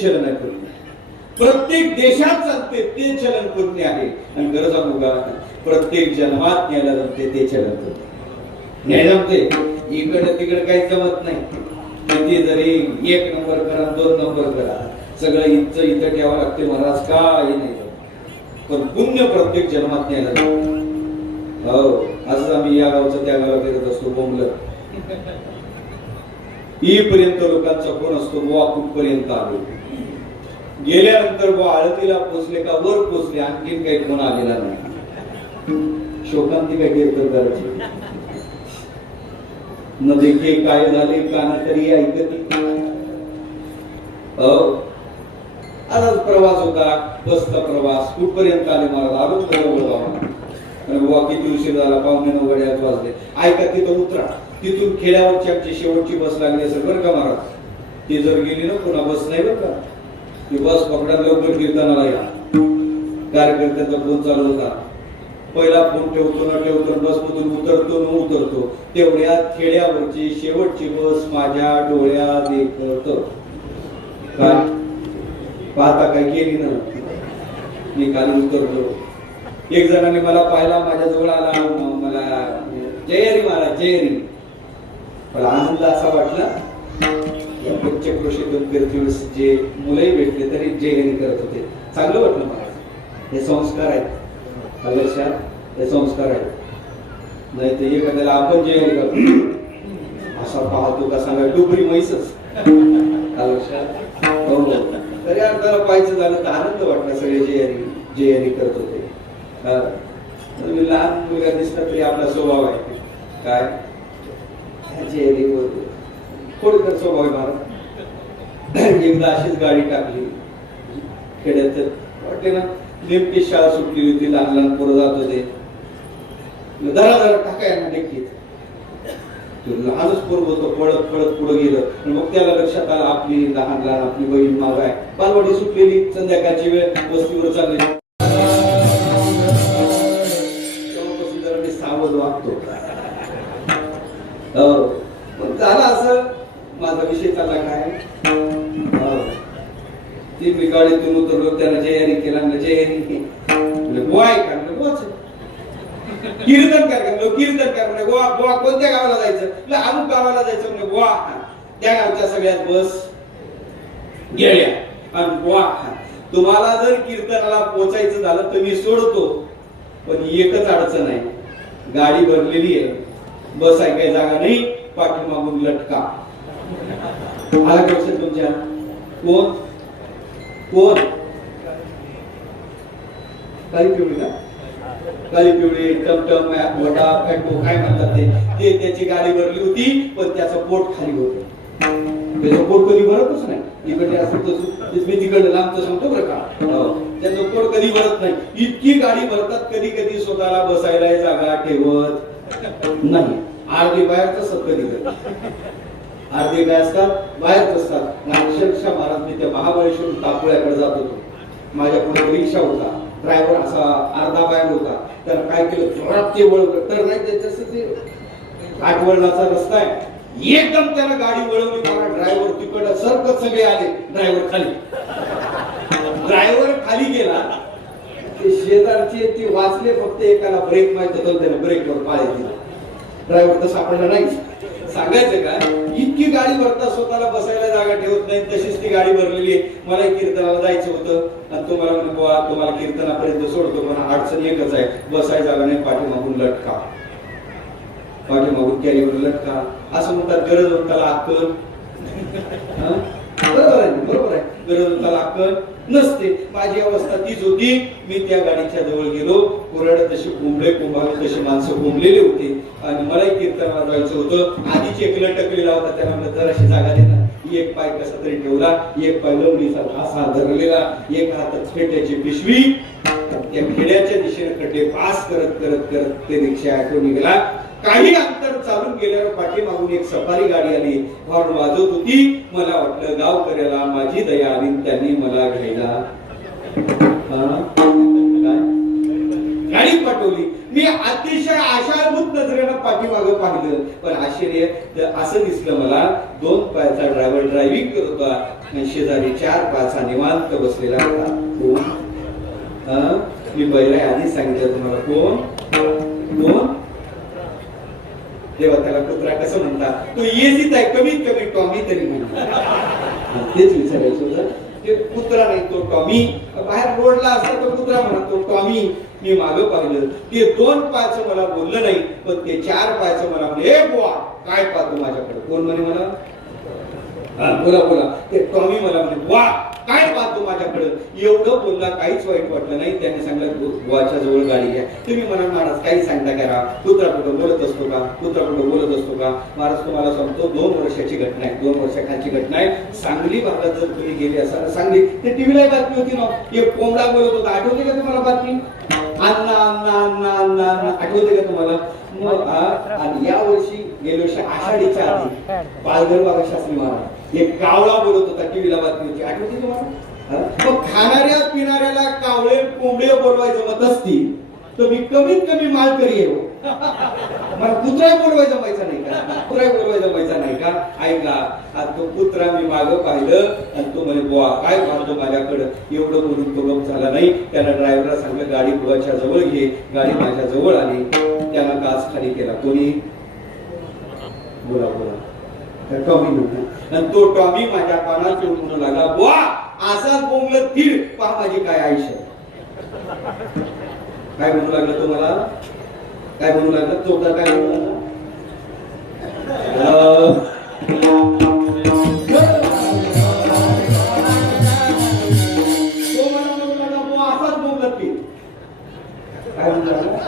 चलन आहे पुण्य. प्रत्येक देशात चालते ते चलन पुण्य आहे. आणि गरज सांगू का, प्रत्येक जन्मात न्यायला जमते ते चलन पुण्य. न्याय जमते इकडे तिकडे काही जमत नाही. किती जरी 1 नंबर करा 2 नंबर करा सगळं इथं ठेवावं लागते महाराज, काही नाही. पण पुण्य प्रत्येक जन्मात न्यायला जमते. हो, असं आम्ही या गावचं त्या गावात करत असतो. बोंबलं पर्यंत लोकांचा फोन असतो, बुवा कुठपर्यंत आलो. गेल्यानंतर बुवा आळतीला पोचले का वर पोचले, आणखीन काही फोन आलेला नाही. शोकांती काय कीर्तन करायची न देखे काय झाले काना तरी ऐकती. आजच प्रवास होता, बसचा प्रवास. कुठपर्यंत आले महाराज? आलोच बरोबर. बुवा किती उशीर झाला? 8:45 वाजले. ऐका तिथं उतरा. तिथून खेड्यावरची आमची शेवटची बस लागली असेल बरं का महाराज. ती जर गेली ना पुन्हा बस नाही बरं का. ती बस पकडा, लवकर कीर्तनाला या. कार्यकर्त्यांचा फोन चालू होता. पहिला फोन ठेवतो न ठेवतो, बस मधून उतरतो न उतरतो. तेवढ्यात खेड्यावरची शेवटची बस माझ्या डोळ्यात देखत. काय पाहता काय गेली ना. मी खाली उतरलो. एक जणांनी मला पाहिला, माझ्या जवळ आला, मला जयहरी महाराज जयहरी. मला आनंद असा वाटला, या पंचक्रोशीतून फिरतीवेळेस जे मुलंही भेटले तरी जयहरी करत होते. चांगलं वाटलं मला. हे संस्कार आहेत लक्षात, हे संस्कार आहेत. नाही तर एखाद्याला आपण जयहरी करतो असा पाहतो का सांगा, डुबरी म्हैसच लक्षात. हो, तरी अर्धाला पाहायचं झालं तर आनंद वाटला. सगळे जयहरी जयहरी करत होते. लहान मुलगा दिसला तरी आपला स्वभाव आहे काय, थोडं स्वभाव आहे महाराज. एकदा अशीच गाडी टाकली खेड्यात, वाटते ना नेमकी शाळा सुटली होती, लहान लहान पोरं जात होते. जरा जरा टाकाय ना डेक्कीत. लहानच पोरग होतं, पळत पळत पुढे गेलं. मग त्याला लक्षात आलं आपली लहान लहान आपली बहीण माग आहे. बालवाडी सुटलेली, संध्याकाळची वेळ, वस्तीवर चालली. तेव्हापासून जरा मी सावध वागतो. पण झालं असं, माझा विषय चालला काय, ती मी गाडीतून उतरलो, त्याला जयहरी केला. जयहरी गोवा आहे का? गोवाच कीर्तन कर, कीर्तन कर म्हणजे गोवा. गोवा कोणत्या गावाला जायचं? अमुक गावाला जायचं म्हणजे गोवा. त्या गावच्या सगळ्यात बस गेल्या आणि गोवा. तुम्हाला जर कीर्तनाला पोचायचं झालं तर मी सोडतो, पण एकच अडचण आहे, गाडी भरलेली आहे, बस आहे, काही जागा नाही, पाठीमागून लटका. आला का लक्षात तुमच्या? कोण कोण? काळी पिवळी का? काळी पिवळी टमटम मोठा फॅटो काय म्हणतात ते त्याची गाडी भरली होती, पण त्याचं पोट खाली होतं. त्याचं पोट कधी भरतच नाही. इकडे असं तसं मी तिकडे लांबचं सांगतो बरं का. त्याचं पोट कधी भरत नाही. इतकी गाडी भरतात, कधी कधी स्वतःला बसायला जागा ठेवत नाही. अर्धी बाहेरच असतात, कधी अर्धी काय असतात बाहेरच असतात. अक्षरशः महाराज मी त्या महाबळेश्वर तापुळ्याकडे जात होतो. माझ्या पुढे रिक्षा होता, ड्रायव्हर असा अर्धा बाहेर होता. त्याला काय केलं, जोरात ते वळवलं तर नाही, त्याच्यास ते आठवडलाचा रस्ता आहे, एकदम त्याला गाडी वळवली. मला ड्रायव्हर तिकडं सरकत सगळे आले, ड्रायव्हर खाली. ड्रायव्हर खाली गेला, ते शेजारचे ते वाचले, फक्त एकाला ब्रेक माहित होतं, त्याने ब्रेकवर पाळी दिली. ड्रायव्हर तर सापडला नाही. सांगायचं का, इतकी गाडी भरता स्वतःला बसायला जागा ठेवत नाही. तशीच ती गाडी भरलेली आहे. मला कीर्तनाला जायचं होतं आणि तुम्हाला म्हणे बुवा तुम्हाला कीर्तनापर्यंत सोडतो, पण अडचण एकच आहे, बसायला जागा नाही, पाठीमागून लटका, पाठीमागून कॅरीवर लटका. असं म्हणतात गरजवंताला अक्कल. बरोबर आहे, बरोबर आहे, गरजवंताला अक्कल नसते. माझी अवस्था तीच होती. मी त्या गाडीच्या जवळ गेलो, कोरड तशी कोंबडे कोंबावे तशी माणसं कोंबलेली होती आणि मलाही कीर्तनाला जायचं होतं. आधीच एक लटकलेला होता, त्याला म्हणलं जराशी जागा दे ना. एक पाय कसा तरी ठेवला, एक पाय लवडीचा असा धरलेला, एक हातात फेट्याची पिशवी. त्या खेड्याच्या दिशेने खड्डे पास करत करत करत ते रिक्षा ऑटो निघाला. काही अंतर चालून गेल्यावर पाठीमागून एक सफारी गाडी आली, हॉर्न वाजवत होती. मला वाटलं गावकऱ्याला माझी दया आली, त्यांनी मला घ्यायला गाडी पाठवली. मी अतिशय आशाभूत नजरेनं पाठीमागं पाहिलं, पण आश्चर्य असं दिसलं मला, 2 पायाचा ड्रायव्हर ड्रायव्हिंग करत होता आणि शेजारी 4 पायाचा निवांत बसलेला होता. कोण? मी बैराय आधीच सांगितलं तुम्हाला. कोण? देवा, त्याला कुत्रा कसं म्हणतात? तो येसीत आहे, कमीत कमी टॉमी तरी म्हणतात. तेच विचारायचं होतं. ते कुत्रा नाही, तो टॉमी. बाहेर रोडला असता तो कुत्रा म्हणत, तो टॉमी. मी मागं पाहिलं, ते 2 पायाचं मला बोललं नाही, पण ते 4 पायाचं मला म्हणजे, ए बुवा काय पाहतो माझ्याकडे? कोण म्हणे मला? बोला. ते टॉमी मला म्हणे, वा काय पाहतो माझ्याकडे? एवढं बोलला, काहीच वाईट वाटलं नाही. त्यांनी सांगितलं, बुवाच्या जवळ गाडी घ्या. तुम्ही मला महाराज काही सांगता करा, कुत्रा कुठं बोलत असतो का? महाराज तुम्हाला सांगतो, 2 वर्षाची घटना आहे, 2 वर्षाखालची घटना आहे. सांगली भागात जर तुम्ही गेले असाल, सांगली ते टीव्हीला बातमी होती ना, एक कोंबडा बोलत होता. आठवते का तुम्हाला बातमी? अण्णा आठवते का तुम्हाला? आणि या वर्षी गेल्या वर्षी आषाढीच्या आधी पालघर बाबा शास्त्री महाराज एक कावळा बोलत होता, टीव्हीला बातमी होती. आठवते तुम्हाला? मग खाणाऱ्या पिणाऱ्याला कावळे कोंबडे बोलवायचं मत असतील तर मी कमीत कमी मालकरी आहे. मला कुत्रा बोलवायचा जमायचा नाही का? ऐका, आज तो कुत्रा मी मागं पाहिलं आणि तो म्हणे, बुवा काय पाहतो माझ्याकडं? एवढं बोलून तो गप झाला नाही. त्याला ड्रायव्हरला सांगितलं, गाडी बुवाच्या जवळ घे. गाडी माझ्या जवळ आली. त्याला गाज खाली केला. कोणी? बोला. टॉमी म्हणतो. आणि तो टॉमी माझ्या कानात येऊन म्हणू लागला, बुवा असाच बोंबलत फिर, पहा माझी काय आयुष्य. काय म्हणू लागला तो मला? काय म्हणू लागला? चोरदा काय म्हणू लागला? तो मला म्हणू लागला, बुवा असाच बोंबलत फिर. काय म्हणू लागला?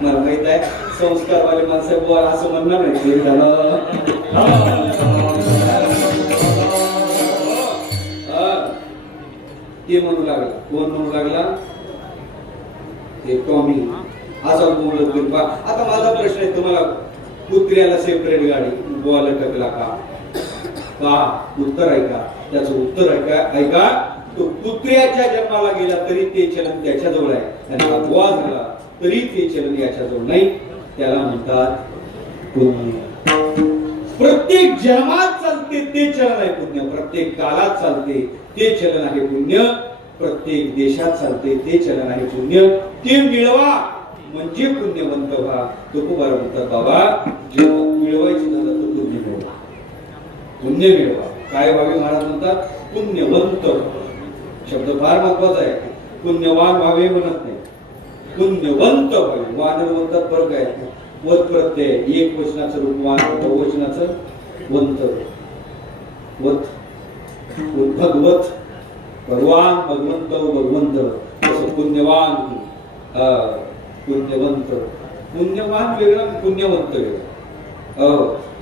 मला माहित आहे, संस्कारवाले माणसं बुवा असं म्हणणार नाही. ते म्हणू लागला. कोण म्हणू लागला? ते टॉमी. असा बोलत फिरपा. आता माझा प्रश्न आहे तुम्हाला, कुत्र्याला सेपरेट गाडी बुवाला टकला का? उत्तर ऐका. त्याचं उत्तर ऐका. तो कुत्र्याच्या जन्माला गेला तरी ते चलन त्याच्याजवळ आहे, आणि हा बुवा झाला तरी ते चलन याच्याजवळ नाही. त्याला म्हणतात पुण्य. प्रत्येक जन्मात चालते ते चलन आहे पुण्य. प्रत्येक काळात चालते ते चलन आहे पुण्य. प्रत्येक देशात चालते ते चलन आहे पुण्य. ते मिळवा म्हणजे पुण्यवंत व्हा. तुकोबार म्हणतात, बाबा जेव्हा मिळवायची झालं तर पुण्य मिळवा. काय व्हावे? महाराज म्हणतात पुण्यवंत. शब्द फार महत्वाचा आहे. पुण्यवान व्हावे म्हणत नाही, पुण्यवंत व्हावे. वानरवंतात फरक आहे. वत प्रत्यय, एक वचनाचं रूप वान, बहुवचनाचं वंत. भगवत, भगवान, भगवंत, भगवंत. असं पुण्यवान, पुण्यवंत. पुण्यवान वेगळा, पुण्यवंत वेगळा.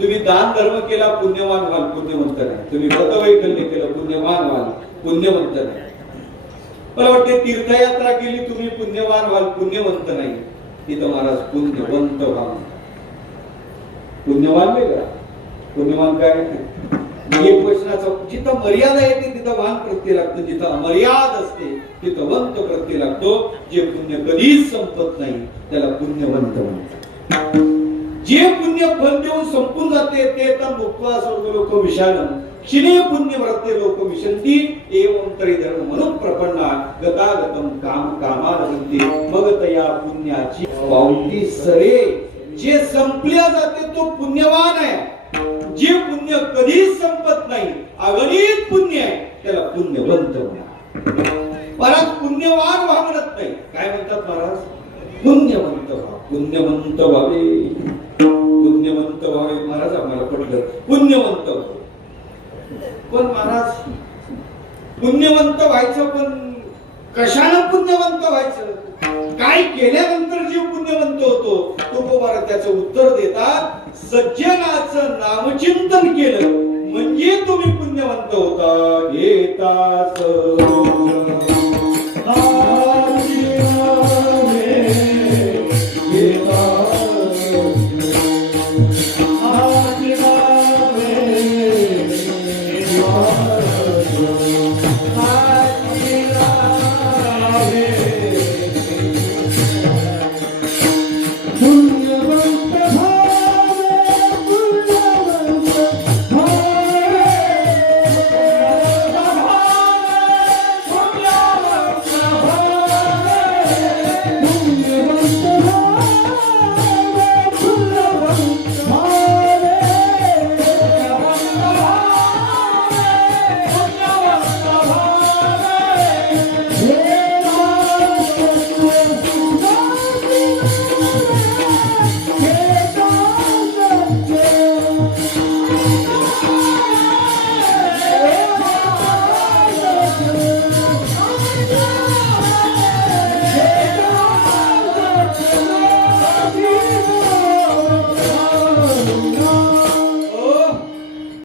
तुम्ही दान धर्म केला पुण्यवान व्हाल, पुण्यवंत नाही. तुम्ही व्रतवैकल्य केलं पुण्यवान व्हाल, पुण्यवंत नाही. मला वाटते तीर्थयात्रा केली तुम्ही पुण्यवान व्हाल, पुण्यवंत नाही. तिथं महाराज पुण्यवंत व्हा. पुण्यवान वेगळा, पुण्यवान काय? एक वचनाचं जिथं मर्यादा येते तिथं वान प्रत्यय लागतं, जिथं अमर्याद असते तिथं वंत प्रत्यय लागतो. जे पुण्य कधीच संपत नाही त्याला पुण्यवंत म्हणतात. जे पुण्य फल देऊन संपून जाते ते तर मुक्त्वा स्वर्ग लोक विशालम क्षिणे पुण्य व्रते लोक विशंती एवं तरी धर्म म्हणून प्रपन्ना गतागतम काम कामारंती मग तया पुण्याची पावती सरे. जे संपल्या जाते तो पुण्यवान आहे. जे पुण्य कधीच संपत नाही, अगणित पुण्य आहे, त्याला पुण्यवंत म्हणतात. महाराज पुण्यवान व्हा म्हणत नाही. काय म्हणतात महाराज? पुण्यवंत व्हा. पुण्यवंत व्हावे, पुण्यवंत व्हावे. महाराज आम्हाला पटलं, पुण्यवंत व्हावे. पण महाराज पुण्यवंत व्हायचं, पण कशाला पुण्यवंत व्हायचं? काय केल्यानंतर जीव पुण्यवंत होतो? तुकोबार त्याचं उत्तर देतात, सज्जनाचं नामचिंतन केलं म्हणजे तुम्ही पुण्यवंत होता. घेता